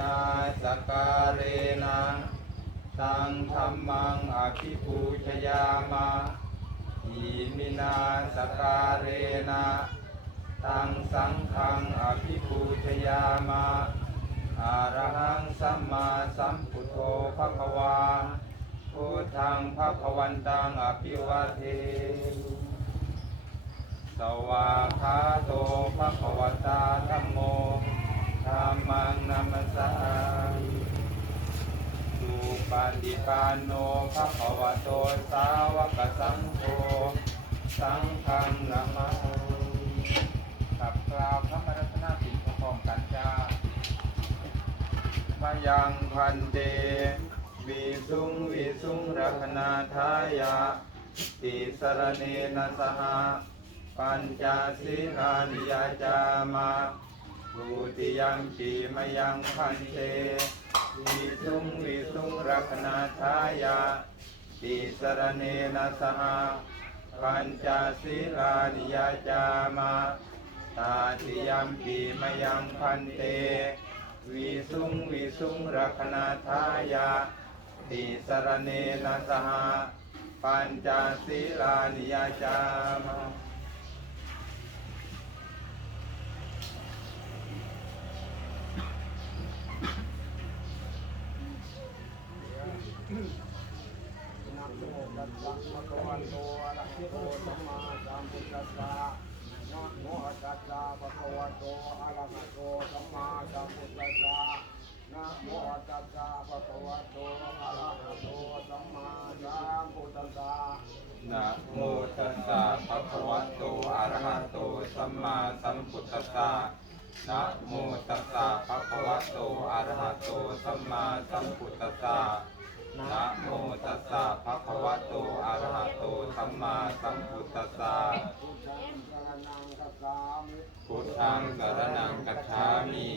นาสการเรนะตังธรรมังอภิปูชยามะอิมินาสการเรนะตังสังฆังอภิปูชยามะอะระหังสัมมาสัมพุทโธภควาพุทธังภควันตังอภิวาเทสวาคาโตภะคะวตาธัมโมธัมมังนัมสสามิสุ ปฏิปันโนภะคะวะโตสาวกสังโฆสังฆังนามาขับกล่าวพระมรัตนสินพร้อมกันจ้ามายังพันเตวิสุงวิสุงรักนาทายาติสรเนนะสหปัญจศีลานิยาจามาภูติยังปีมยังพันเต วิสุงวิสุงรักนาทายาติสรเนนะสหปัญจศีลานิยาจามาตาติยัมปีมยังพันเตวิสุงวิสุงรักนาทายาติสรเนนะสหปัญจศีลานิยาจามา นะโม ตัสสะภะคะวะโตอะระหะโตสัมมาสัมพุทธัสสะนะโมตัสสะภะคะวะโตอะระหะโตสัมมาสัมพุทธัสสะนะโมตัสสะภะคะวะโตอะระหะโตสัมมาสัมพุทธัสสะนะโมตัสสะภะคะวะโตอะระหะโตสัมมาสัมพุทธัสสะนะโมตัสสะภะคะวะโตอะระหะโตสัมมาสัมพุทธัสสะนะโมตัสสะภะคะวะโตอะระหะโตสัมมาสัมพุทธัสสะ พุทธังสรณังคัจฉามิ พุทธังสรณังกัจฉามิ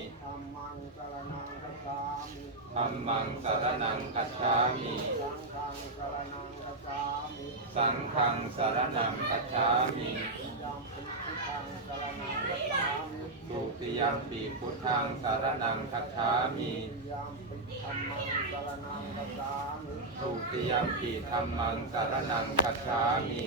ธัมมังสรณังคัจฉามิธัมมังสรณังกัจฉามิ สังฆังสรณังคัจฉามิสังฆังสรณังกัจฉามิยัมปิพุทธังสรณังคัจฉามิทุติยัมปิธัมมังสรณังกัจฉามิ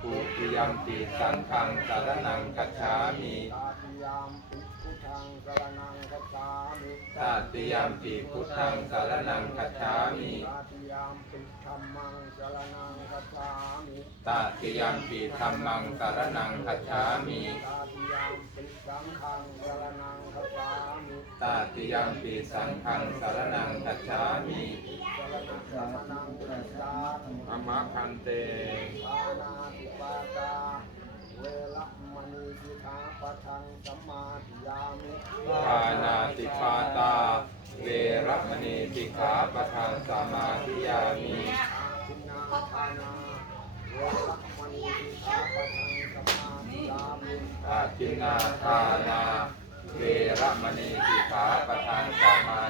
ทุติยัมปิสังฆังสรณังคัจฉามิตาติยัมปิพุทธังสรณังกัจฉามิตาติยัมปิพุทธังสรณังคัจฉามิตาติยัมปิธัมมังสรณังกัจฉามิตาติยัมปิสังฆังสรณังคัจฉามิตาติยัมปิสังฆังสรณังกัจฉามิสรณังสรณังคัจฉามิอมะคันเตปานาติปาตาเวรมณีสิกขาปะทังสัมมาทิยามิปานาติปาตา เวรมณีสิกขาปะทังสมาธิยามิอาทินนาทานาเวรมณีสิกขาปะทังสัมมาทิยามิอาทินนาทานา เวรมณีสิกขาปะทัง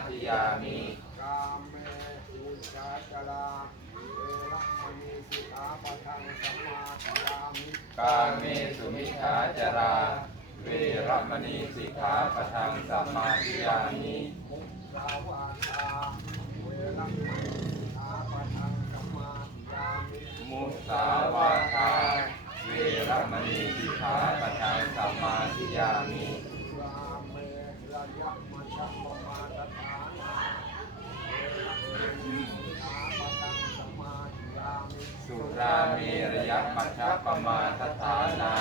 สิยามิกาเมสุชาจลาเวรมณีสิกขาปะทังสัมมาทิยามิกาเมสุมิชาจารา เวรมณีสิกขาปะทังสมาธิยามิมุสาวาทาเวรมณีสิกขาปะทังสัมมาทิยามิมุสาวาทาเวรมณีสิกขาปะทังสัมาธิยามิรามเมระยะมัชฌปมาตฐานาอา สุราเมรยมัชฌะปมาทฐานา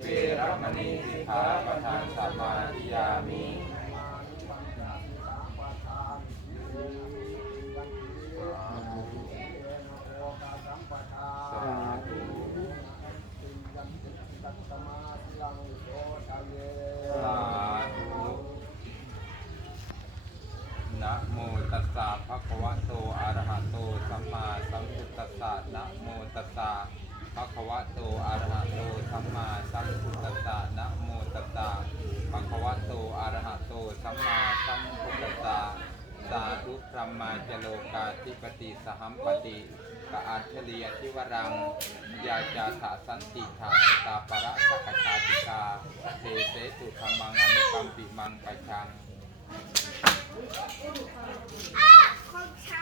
เวรมณีสิกขาปะทังสมาธิยามิ ภะคะวะโตอะระหะโตสัมมาสัมพุทธัะนะโมตัสสะภะคะวะโตอะระหะโตสัมมาสัมพุทธัสะสาธุธรรมาจโลกาธิปติสหัมปติกะอาชเลียทิวรัง ยาจาถาสันติธาสตาปะระสักคาติกาเทเสตุธรรมังอนิปัมปิมังปะชัง